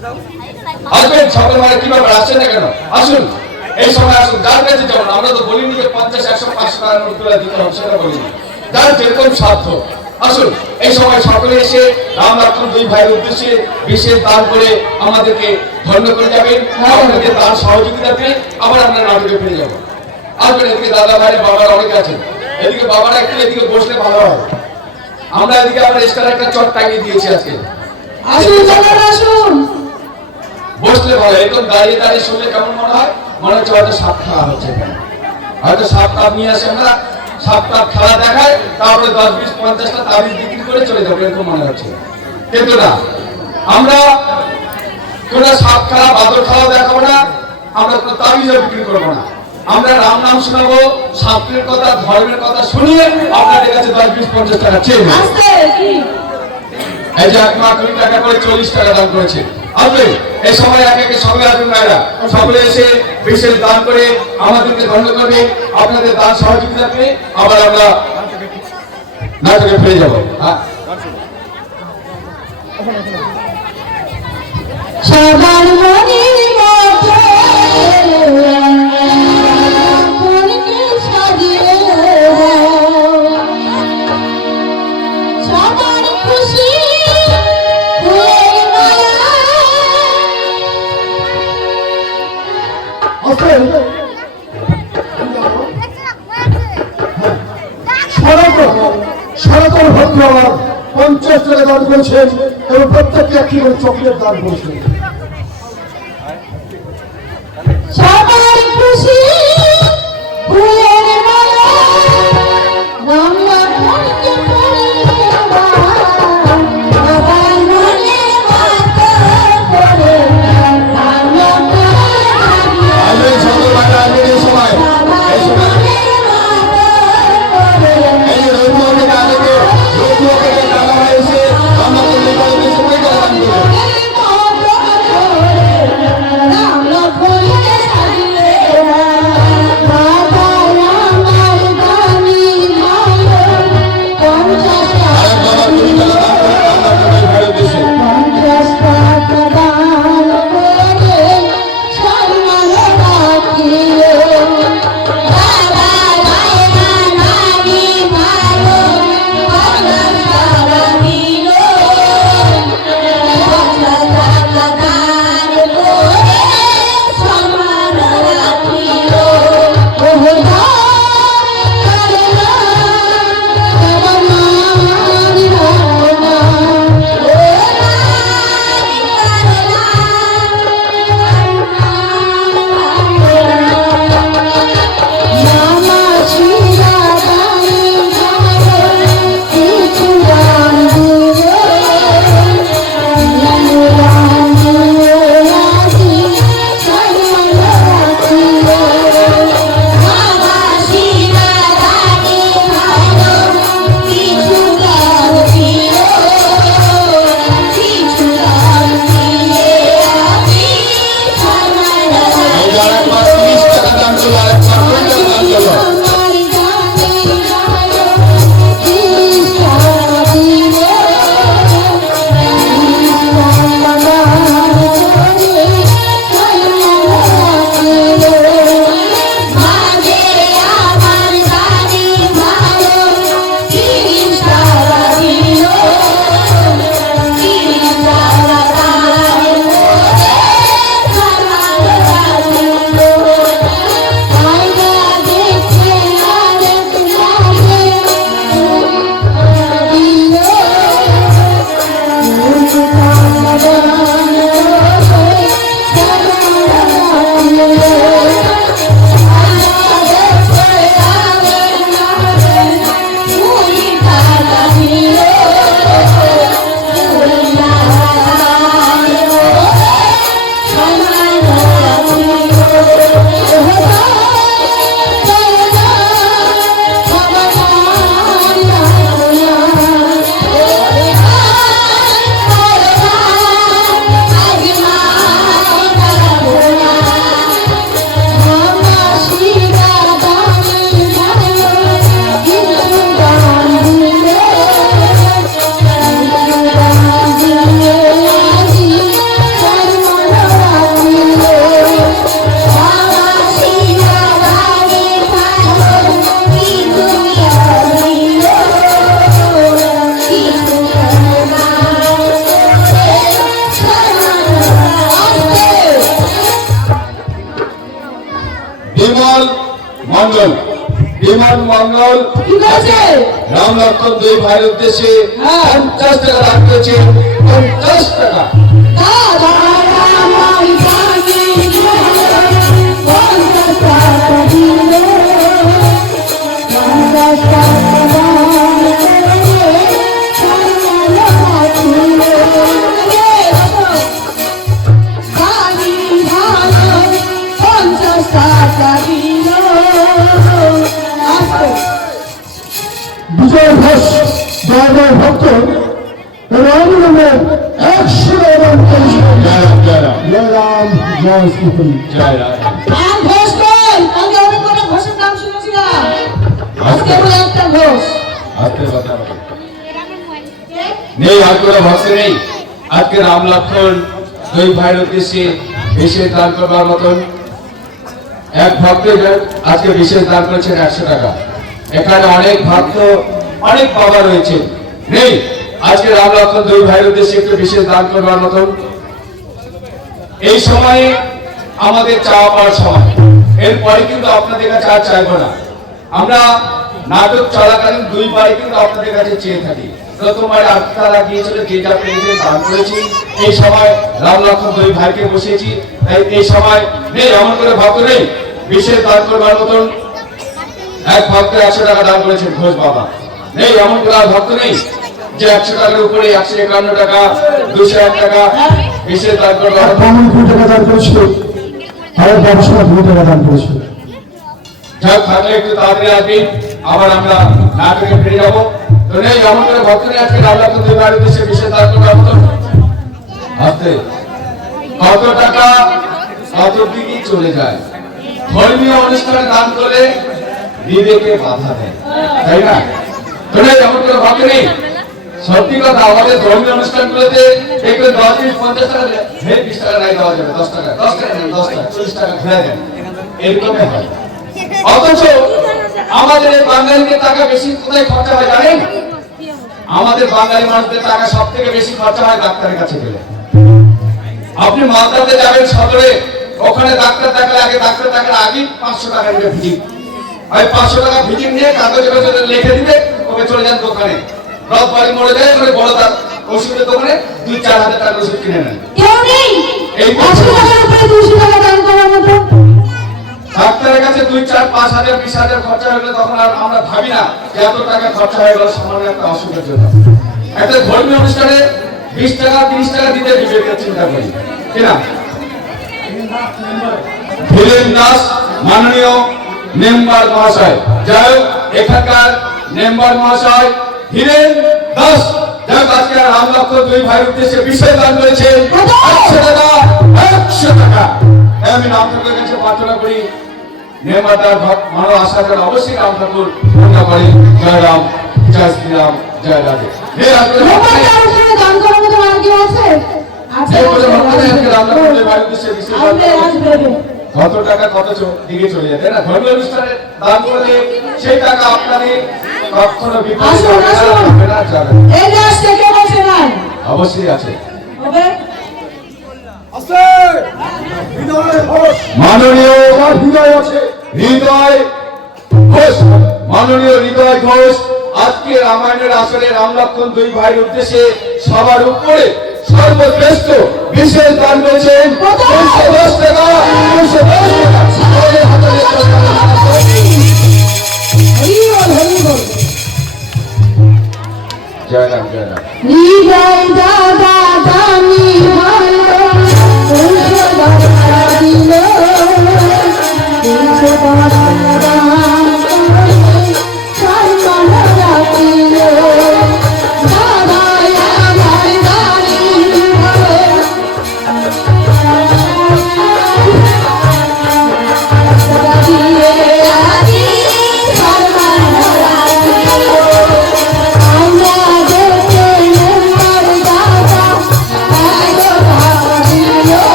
আসবেন, সকল মানে কি ব্যাপার, আসছেন না কেন? আসুন, এই সময় আসুন। যার কাছে যেমন আমরা তো বলিনি যে পঞ্চাশ, একশো, পাঁচশো টাকার নোট তুলে দিতে হবে, সেটা বলিনি যার যেরকম সাধ্য, আসুন। এই সময় সকলে এসে রাম লক্ষ্মণ দুই ভাইয়ের উদ্দেশ্যে বিশেষ দান করে আমাদেরকে ধন্য করে যাবেন। আপনাদের দান সহযোগিতা পেয়ে আবার আমরা নাটকে ফিরে যাব। আসবেন, এদিকে দাদা ভাই, বাবার অনেক আছেন। এদিকে বাবারা একটু এদিকে বসলে ভালো হয়। আমরা এদিকে আবার এক্সট্রা একটা চট টাঙিয়ে দিয়েছি আজকে। আসুন আসুন। বসলে ভালো এরকম দাঁড়িয়ে দাঁড়িয়ে শুনলে কেমন মনে হয়? মনে হচ্ছে হয়তো সাপ খেলা হচ্ছে হয়তো সাপ টাপ নিয়ে আসে আমরা সাপ টাপ খেলা দেখায় তারপরে দশ বিশ পঞ্চাশটা তাবিজ বিক্রি করে চলে যাব এরকম মনে হচ্ছে। কিন্তু না আমরা কোন সাপ খেলা বাদর খেলা দেখাবো না আমরা কোনো তাবিজও বিক্রি করব না। আমরা রাম নাম শোনাবো সাপের কথা ধর্মের কথা শুনিয়ে আপনাদের কাছে দশ বিশ পঞ্চাশ টাকা চেয়ে। এই যে এক মাস কুড়ি টাকা করে চল্লিশ টাকা দাম করেছে। আসবে এই সময় একে একে সবাই আসবেন মায়েরা সকলে এসে বিশেষ দান করে আমাদেরকে ধন্য করবে। আপনাদের দান সহযোগিতা পেয়ে আবার আমরা নাটকে ফিরে যাব। হ্যাঁ? সবার মনের করেছেন এবং প্রত্যেককে একটি করে চকলেট দান করেছেন। ঠিক আছে? রাম লক্ষণ দুই ভাইয়ের উদ্দেশ্যে হ্যাঁ। পঞ্চাশ টাকা দান পঞ্চাশ টাকা। নেই কোনো ভক্ত নেই। আজকে রাম লক্ষণ দুই ভাইয়ের উদ্দেশ্যে বিশেষ দান করবার মতন। এক ভক্ত আজকে বিশেষ দান করেছেন একশো টাকা। এখানে অনেক ভক্ত, অনেক বাবা রয়েছে। নেই, আজকে রাম লক্ষণ দুই ভাইয়ের উদ্দেশ্যে একটু বিশেষ দান করবার মতন। এই সময়ে আমাদের চাওয়া পাওয়ার সময়। এরপরে কিন্তু আপনাদের কাছে আর চাইব না। আমরা নাটক চলাকালীন দুই দুইবারই কিন্তু আপনাদের কাছে চেয়ে থাকি। প্রথমবার আপনারা গিয়েছিল যে যা পেয়েছে দান করেছি। এই সময় রাম লক্ষণ দুই ভাইকে বসিয়েছি। তাই এই সময় নেই এমন করে ভক্ত নেই বিশেষ দান করবার মতন এক ভক্ত একশো টাকা দান করেছেন ঘোষ বাবা। নেই এমন করে আর ভক্ত নেই যে একশো টাকার উপরে একশো একান্ন টাকা দুশো এক টাকা বিশেষ দান করবার মতন ব্রাহ্মণ কুড়ি টাকা দান করেছিল। আর ব্যবসা কুড়ি টাকা দান করেছিল। যাক থাকলে একটু তাড়াতাড়ি আসবেন আবার আমরা নাটকে ফিরে যাব। তো নেই এমন করে ভক্ত নিয়ে আজকে রান্না করতে পারি উদ্দেশ্যে বিশেষ দায়িত্ব প্রাপ্ত আসতে কত টাকা, কত দিকে চলে যায়। ধর্মীয় অনুষ্ঠানে দান করে বিবেকে বাধা দেয়। তাই না? তো নেই এমন করে ভক্ত সত্যি কথা, আমাদের ধর্মীয় অনুষ্ঠানগুলোতে দেখবেন দশ বিশ পঞ্চাশ টাকা হে বিশ টাকা নাই দেওয়া যাবে, দশ টাকা দশ টাকা দশ টাকা, চল্লিশ টাকা ঘুরে দেন। এরকমই হয়। অথচ আমাদের বাঙালিদের টাকা বেশি কোথায় খরচা হয় জানেন? আমাদের বাঙালি মানুষদের টাকা সব থেকে বেশি খরচা হয় ডাক্তারের কাছে গেলে। আপনি মালদাতে যাবেন সদরে ওখানে ডাক্তার দেখালে আগে ডাক্তার দেখালে আগে পাঁচশো টাকা দিবে ভিজিট। ওই পাঁচশো টাকা ভিজিট নিয়ে কাগজে কাগজে লিখে দিবে ওকে চলে যান দোকানে। রথ বাড়ি মোড়ে যায় ওখানে বড় দাম ওষুধের দোকানে দুই চার হাজার টাকার ওষুধ কিনে নেন এই একশো টাকার উপরে দুশো টাকা দান করার ডাক্তারের কাছে দুই চার, পাঁচ হাজার, বিশ হাজার খরচা হয়ে তখন আর আমরা ভাবি না যে এত টাকা খরচা হয়ে গেল, সামান্য একটা অসুখের জন্য। একটা ধর্মীয় অনুষ্ঠানে বিশ টাকা, তিরিশ টাকা দিতে বিবেকের চিন্তা করি। কিনা ধীরেন দাস, মাননীয় মেম্বার মহাশয়। যাই এখানকার মেম্বার মহাশয় ধীরেন দাস। যাই আজকে রাম লক্ষ দুই ভাইয়ের উদ্দেশ্যে বিশেষ দান করেছে একশো টাকা একশো টাকা। তাই আমি রাম ঠাকুরের কাছে প্রার্থনা করি। মেম্বারদার মানব আশা করে অবশ্যই রাম ঠাকুর পূর্ণ করে। জয় রাম জয় শ্রীরাম জয় রাধে। করেছে। আসবে কত টাকা কত দিকে চলে যায় তাই না? ধর্মীয় অনুষ্ঠানে দান করলে সেই টাকা আপনাদের কখনো বিপদে হবে না, যাবে অবশ্যই আছে বিনয় ঘোষ মাননীয় হৃদয় হৃদয় ঘোষ মাননীয় হৃদয় ঘোষ আজকে রামায়ণের আসরে রাম দুই ভাইয়ের উদ্দেশ্যে সবার উপরে সর্বশ্রেষ্ঠ বিশেষ দান করেছেন। দুইশো দশ টাকা দুইশো দশ টাকা। আমাদের হাতে জয় রাম জয় রাম। দাদা দামি ভালো দুশো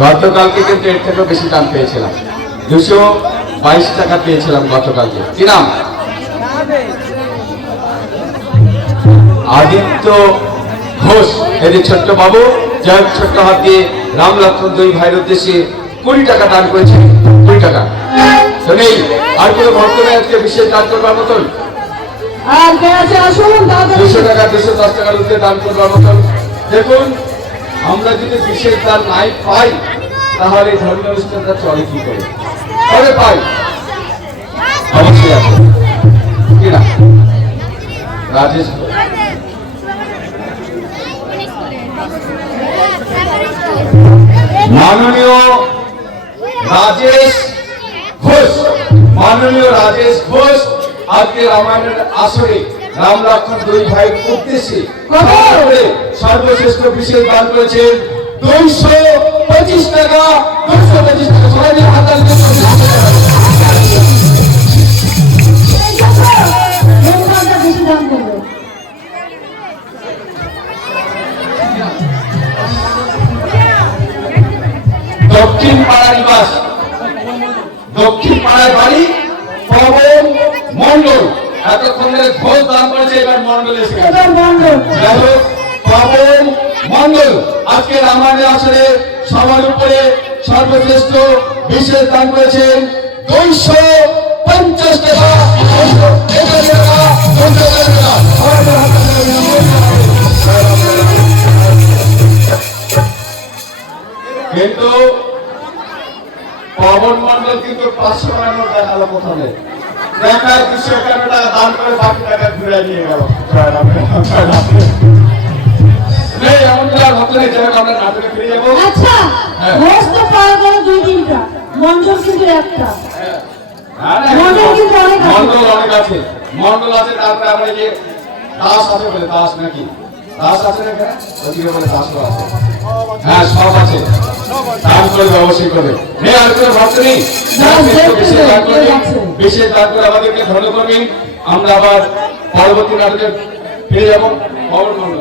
গতকালকে কিন্তু এর থেকেও বেশি দাম পেয়েছিলাম। দুশো বাইশ টাকা পেয়েছিলাম গতকালকে। কি নাম? আদিত্য ঘোষ, এদের ছোট্ট বাবু যার ছোট্ট হাত দিয়ে রাম লক্ষ্মণ দুই ভাইয়ের উদ্দেশ্যে কুড়ি টাকা দান করেছে কুড়ি টাকা। আর কোনো ভক্তরা আজকে বিশেষ দান করবার মতন। আর কে আছে? আসুন দুশো টাকা দুশো দশ টাকার উদ্যোগে দান করবার মতন দেখুন আমরা যদি বিশেষ দান নাই পাই তাহলে ধর্মীয় অনুষ্ঠানটা চলে কি করে? তবে পাই। অবশ্যই আছে। কি না? রাজেশ মাননীয় রাজেশ ঘোষ। মাননীয় রাজেশ ঘোষ। আজকে রামায়ণের আসরে রাম লক্ষ্মণ দুই ভাইয়ের উদ্দেশ্যে সর্বশ্রেষ্ঠ বিশেষ দান করেছেন। দুইশো পঁচিশ টাকা দুইশো পঁচিশ টাকা। সবাই দক্ষিণ পাড়া নিবাস দক্ষিণ পাড়ায় বাড়ি পবন মন্ডল এতক্ষণ ধরে ঘোষ দান করেছে এবার মন্ডল এসে গেছে এবার মন্ডল যাই হোক, পাবন মন্ডল আজকে রামায়ণের আসরে সবার উপরে সর্বশ্রেষ্ঠ বিশেষ দান করেছেন দুইশো টাকা। টাকা টাকা কিন্তু পাঁচশো নোট দেখাল প্রথমে। দেখায় দুশো টাকা দাম করে বাকি টাকা ঘুরে নিয়ে গেল। আর হতে নেই আমরা নাটকে ফিরে যাব। আচ্ছা হ্যাঁ। ঘোষ তো পাওয়া গেল দুই তিনটা মঞ্জুর কিন্তু একটা। না, না, মন্ডল কিন্তু অনেক আছে। মন্ডল অনেক আছে। মন্ডল আছে তারপরে আমরা যে দাস আছে বলে দাস নাকি? দাস আছে না ওদিকে বলে আছে। হ্যাঁ সব আছে। দান করবে অবশ্যই করবে নে আর কোনো ভক্ত নেই? দাস দেখতে বিশেষ দান। করবে আছে। বিশেষ দান করে আমাদেরকে ধন্য করবেন। আমরা আবার পরবর্তী নাটকে ফিরে যাব। পবন মন্ডল।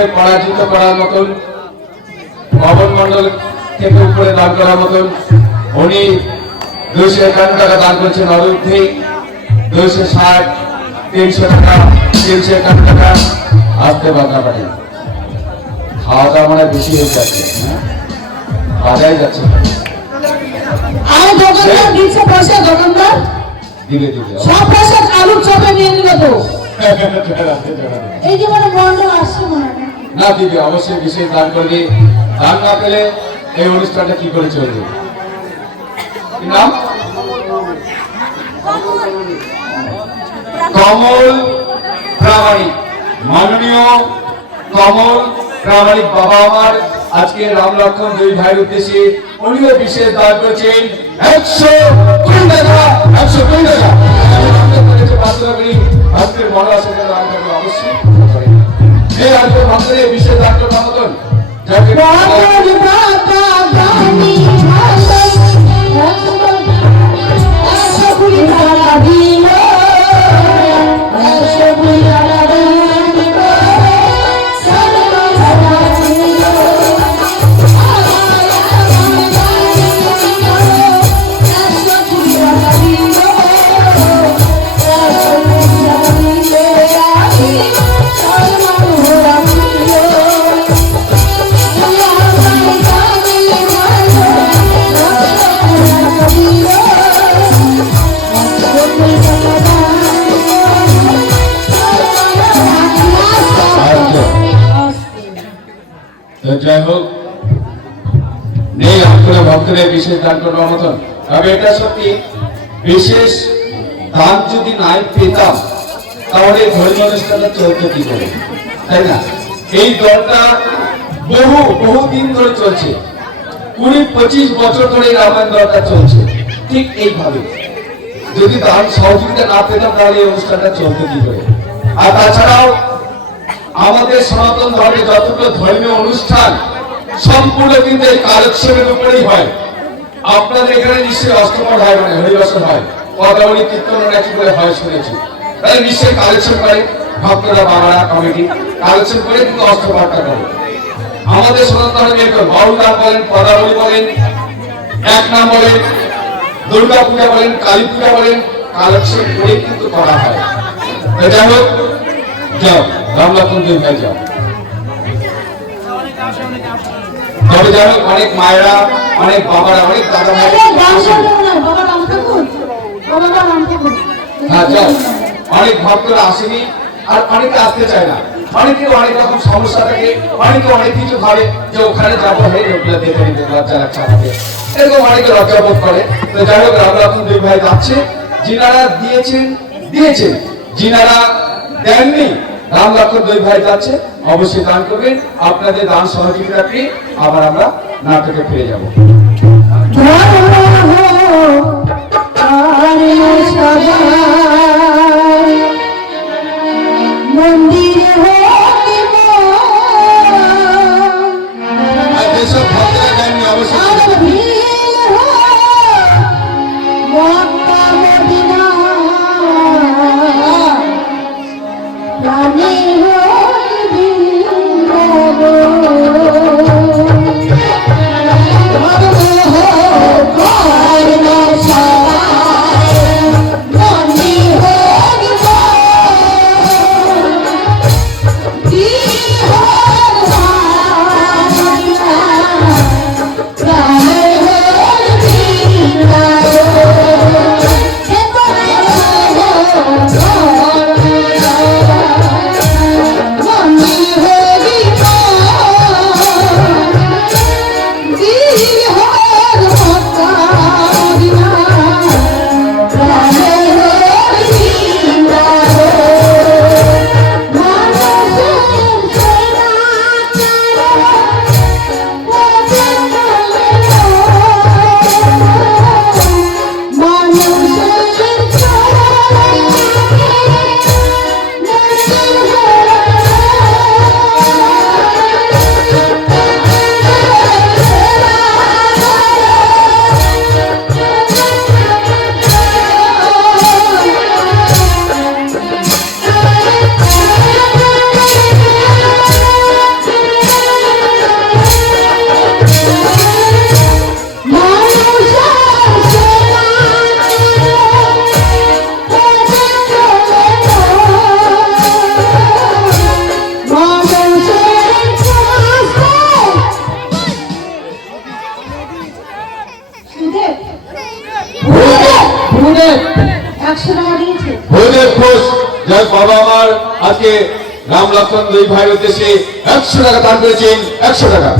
মন্ডলকে পরাজিত করার মতন পবন মন্ডল থেকে উপরে দান করার মতন উনি দুইশো একান্ন টাকা দান করছেন অরুদ্ধে। দুইশো ষাট তিনশো টাকা তিনশো একান্ন টাকা আসতে বাগনাপাটি খাওয়া দাওয়া মানে বেশি হয়ে যাচ্ছে হ্যাঁ? বাজাই যাচ্ছে। দিলে দিলে সব পয়সা আলুর চপে নিয়ে নিল তো। এই যে মানে মন্ডল আসছে মনে হয়। না দিদি অবশ্যই বিশেষ দান করবে। দান না পেলে এই অনুষ্ঠানটা কি করে চলবে? কমল প্রামাণিক। মাননীয় কমল প্রামাণিক বাবা আমার আজকে রাম লক্ষণ দুই ভাইয়ের উদ্দেশ্যে উনিও বিশেষ দান করেছেন। একশো কুড়ি টাকা, একশো কুড়ি টাকা। আজকের আসলে দান করবে অবশ্যই। এই আজকে ভক্তদের বিশেষ ডাক্তার যাকে নেই আপনারা ভক্তদের বিশেষ দান করবার মতন। তবে এটা সত্যি বিশেষ দান যদি নাই পেতাম, তাহলে ধর্মীয় অনুষ্ঠানটা চলতো কি করে? তাই না? এই দলটা বহু বহু দিন ধরে চলছে। কুড়ি, পঁচিশ বছর ধরে রামায়ণ দলটা চলছে। ঠিক এইভাবে। যদি দান সহযোগিতা না পেতাম, তাহলে এই অনুষ্ঠানটা চলতো কি করে? আর তাছাড়াও আমাদের সনাতন ধর্মে যতগুলো ধর্মীয় অনুষ্ঠান সম্পূর্ণ কিন্তু এই কালেকশনের উপরেই হয়। আপনাদের এখানে নিশ্চয়ই অষ্টমর হয় মানে হরিবাসন হয়। পদাবলী কীর্তন নাকি করে হয় শুনেছি। তাহলে নিশ্চয়ই কালেকশন করে ভক্তরা বাবারা কমিটি। কালেকশন করে কিন্তু অষ্টপাঠটা করে। আমাদের সনাতন ধর্মে এরকম বাউল গান বলেন পদাবলী বলেন, এক নাম বলেন, দুর্গা পূজা বলেন, কালী পূজা বলেন কালেকশন করে কিন্তু করা হয়। যাই হোক, যাও ভাই যাও। তবে হোক অনেক মায়েরা অনেক বাবারা অনেক দাদা ঠাকুর। হ্যাঁ অনেক ভক্তরা আসেনি আর অনেকে আসতে চায় না। অনেকে অনেক রকম সমস্যা থাকে অনেকে অনেক কিছু ভাবে যে ওখানে যাব হে লোকগুলো দেখে নিতে লজ্জা লাগছে আমাকে এরকম অনেকে লজ্জা বোধ করে। তো যাই হোক রামলাখন দুই ভাই যাচ্ছে। যিনারা দিয়েছেন দিয়েছেন। যিনারা দেননি রাম লক্ষণ দুই ভাই যাচ্ছে, অবশ্যই দান করবেন। আপনাদের দান সহযোগিতা পেয়ে আবার আমরা নাটকে ফিরে যাব। মন্দির যার বাবা আমার আজকে রাম লক্ষণ দুই ভাই উদ্দেশ্যে একশো টাকা দান করেছেন, একশো টাকা।